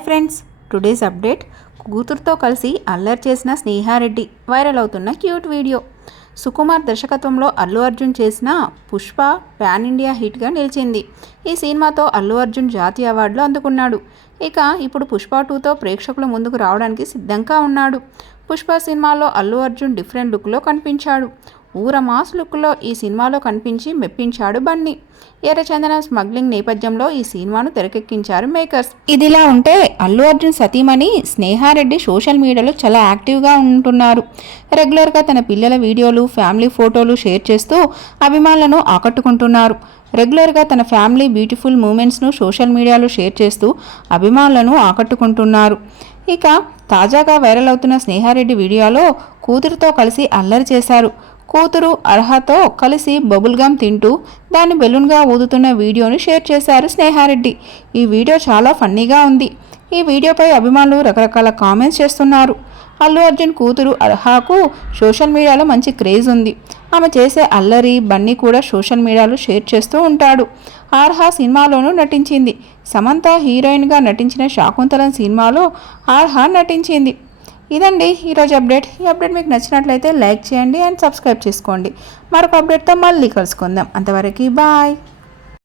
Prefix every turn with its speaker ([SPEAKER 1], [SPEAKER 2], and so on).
[SPEAKER 1] Hi friends. Today's update. కూతురుతో కలిసి అల్లరి చేసిన స్నేహారెడ్డి వైరల్ అవుతున్న క్యూట్ వీడియో. సుకుమార్ దర్శకత్వంలో అల్లు అర్జున్ చేసిన పుష్ప పాన్ ఇండియా హిట్గా నిలిచింది. ఈ సినిమాతో అల్లు అర్జున్ జాతీయ అవార్డులు అందుకున్నాడు. ఇక ఇప్పుడు పుష్ప టూతో ప్రేక్షకుల ముందుకు రావడానికి సిద్ధంగా ఉన్నాడు. పుష్ప సినిమాలో అల్లు అర్జున్ డిఫరెంట్ లుక్లో కనిపించాడు. ఊర మాస్ లుక్లో ఈ సినిమాలో కనిపించి మెప్పించాడు బన్నీ. ఎర్రచందనం స్మగ్లింగ్ నేపథ్యంలో ఈ సినిమాను తెరకెక్కించారు మేకర్స్. ఇదిలా ఉంటే అల్లు అర్జున్ సతీమణి స్నేహారెడ్డి సోషల్ మీడియాలో చాలా యాక్టివ్గా ఉంటున్నారు. రెగ్యులర్గా తన పిల్లల వీడియోలు ఫ్యామిలీ ఫోటోలు షేర్ చేస్తూ అభిమానులను ఆకట్టుకుంటున్నారు. రెగ్యులర్గా తన ఫ్యామిలీ బ్యూటిఫుల్ మూమెంట్స్ను సోషల్ మీడియాలో షేర్ చేస్తూ అభిమానులను ఆకట్టుకుంటున్నారు. ఇక తాజాగా వైరల్ అవుతున్న స్నేహారెడ్డి వీడియోలో కూతురుతో కలిసి అల్లరి చేశారు. కూతురు అర్హతో కలిసి బబుల్గమ్ తింటూ దాన్ని బెలూన్గా ఊదుతున్న వీడియోని షేర్ చేశారు స్నేహారెడ్డి. ఈ వీడియో చాలా ఫన్నీగా ఉంది. ఈ వీడియోపై అభిమానులు రకరకాల కామెంట్స్ చేస్తున్నారు. అల్లు అర్జున్ కూతురు అర్హాకు సోషల్ మీడియాలో మంచి క్రేజ్ ఉంది. ఆమె చేసే అల్లరి బన్నీ కూడా సోషల్ మీడియాలో షేర్ చేస్తూ ఉంటాడు. ఆర్హా సినిమాలోనూ నటించింది. సమంత హీరోయిన్గా నటించిన శాకుంతలం సినిమాలో ఆర్హా నటించింది. ఇదండి ఈరోజు అప్డేట్. ఈ అప్డేట్ మీకు నచ్చినట్లయితే లైక్ చేయండి అండ్ సబ్స్క్రైబ్ చేసుకోండి. మరొక అప్డేట్తో మళ్ళీ కలుసుకుందాం. అంతవరకు బాయ్.